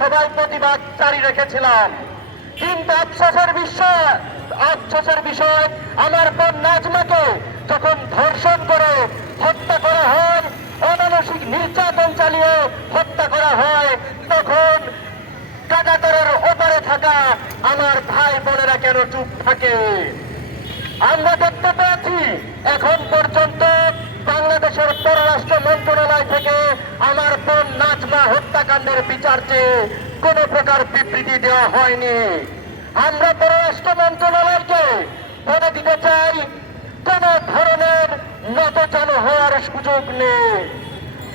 সবাই প্রতিবাদ জারি রেখেছিলাম। কিন্তু আফসোসের বিষয় আমার বোন নাজমাকে যখন ধর্ষণ করে হত্যা করা হয়, অমানসিক নির্যাতন চালিয়ে হত্যা করা হয়, তখন কাটাতারের ওপারে থাকা আমার ভাই বোনেরা কেন চুপ থাকে? আমরা দেখতে পেয়েছি এখন পর্যন্ত বাংলাদেশের পররাষ্ট্র মন্ত্রণালয় থেকে আমার বোন নাজমা হত্যাকাণ্ডের বিচার চেয়ে কোন প্রকার বিবৃতি দেওয়া হয়নি। আমরা পররাষ্ট্র মন্ত্রণালয়কে বলে দিতে চাই, কোন ধরনের নতজানু হওয়ার সুযোগ নেই।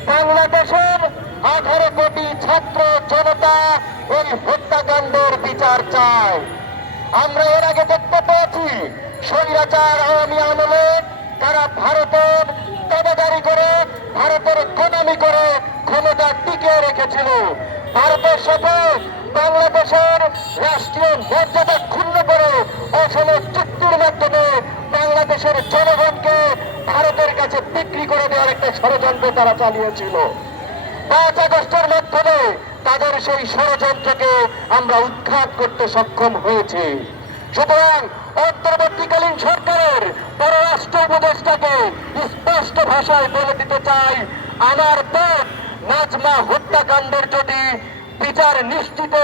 বাংলাদেশের 18 কোটি ছাত্র জনতা এই হত্যাকাণ্ডের বিচার চায়। আমরা এর আগে দেখতে পেয়েছি স্বৈরাচার আওয়ামী আমলে তারা ভারতের দাদাদারি করে, ভারতের গোলামি করে ক্ষমতা টিকিয়ে রেখেছিল। ভারতের সাথে বাংলাদেশের রাষ্ট্রীয় মর্যাদা ক্ষুণ্ণ করে অসম চুক্তির মাধ্যমে বাংলাদেশের জনগণকে ভারতের কাছে বিক্রি করে দেওয়ার একটা ষড়যন্ত্র তারা চালিয়েছিল। 5 আগস্টের মাধ্যমে তাদের সেই ষড়যন্ত্রকে আমরা উৎখাত করতে সক্ষম হয়েছি। সুতরাং অন্তর্বর্তীকালীন সরকারের পররাষ্ট্র উপদেষ্টাকে স্পষ্ট ভাষায় বলে দিতে চাই, আমার বোন নাজমা হত্যাকাণ্ডের যদি বিচার নিশ্চিত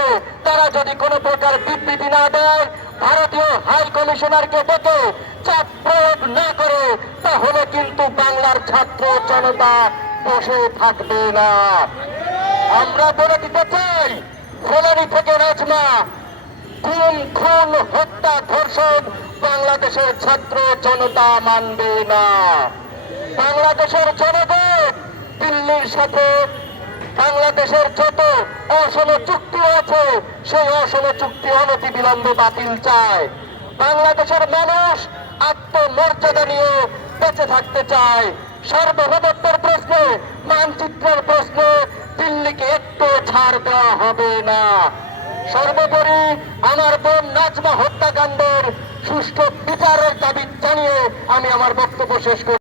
তারা যদি কোনো প্রকার বিবৃতি না দেয়, ভারতীয় হাই কমিশনারকে ডেকে চাপ প্রয়োগ না করে, তাহলে কিন্তু বাংলার ছাত্র জনতা বসে থাকবে না। আমরা বলে দিতে চাই, ফেলানি থেকে নাজমা গুম, খুন, হত্যা, ধর্ষণ বাংলাদেশের ছাত্র জনতা মানবে না। বাংলাদেশের জনগণ দিল্লির সাথে বাংলাদেশের যত অসম চুক্তি আছে সেই অসম চুক্তি অনতিবিলম্বে বাতিল চায়। বাংলাদেশের মানুষ আত্মমর্যাদা নিয়ে বেঁচে থাকতে চায়। সার্বভৌমত্বের প্রশ্নে, মানচিত্রের প্রশ্নে দিল্লিকে একটু ছাড় দেওয়া হবে না। সর্বোপরি আমার বোন নাজমা হত্যাকাণ্ডের সুষ্ঠু বিচারের দাবি জানিয়ে আমি আমার বক্তব্য শেষ করি।